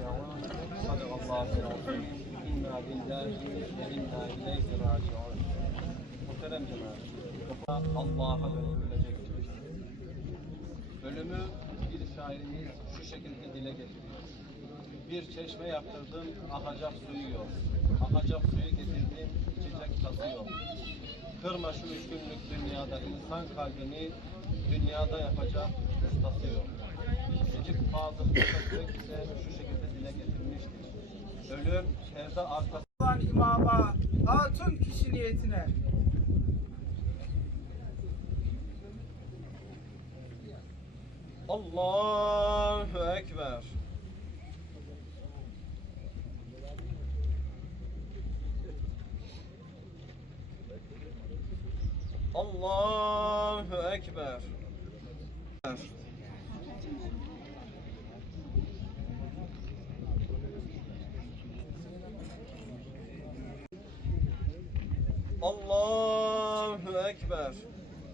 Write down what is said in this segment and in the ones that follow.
راجعون صدق الله العظيم إنا لله وإنا إليه راجعون Muhterem cemaat, Allah'a döndürülecektir. Ölümü bir şairimiz şu şekilde dile getiriyor. Bir çeşme yaptırdım, akacak suyu yok. Akacak suyu getirdim, içecek tadı yok. Kırma şu üç günlük dünyada insan kalbini, dünyada yapacak ustası yok. İse şu şekilde dile getirmiştir. Ölüm perde arkası Olan imama, hatun kişi niyetine. Allahu Ekber. Allahu Ekber. Allahu Ekber.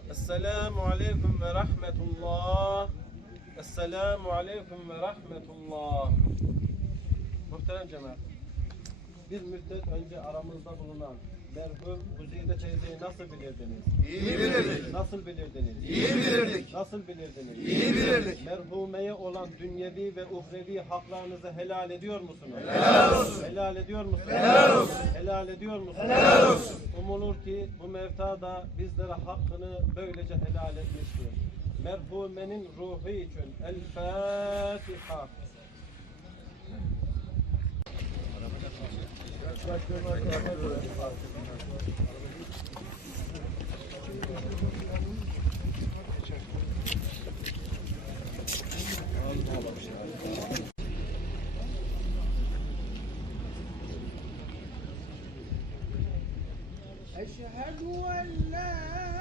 Esselamu Aleyküm ve Rahmetullah. Esselamu Aleyküm ve Rahmetullah. Muhterem cemaat. Bir müddet önce aramızda bulunan merhum Güzide teyzeyi nasıl bilirdiniz? İyi bilirdik. Nasıl bilirdiniz? İyi bilirdik. Nasıl bilirdiniz? İyi bilirdik. Merhumeye olan dünyevi ve uhrevi haklarınızı helal ediyor musunuz? Helal olsun. Helal ediyor musunuz? Helal olsun. Helal ediyor musunuz? Helal olsun. Umulur ki bu mevta da bizlere hakkını böylece helal etmiştir. Merhumenin ruhu için El Fatiha. Eşhedü en la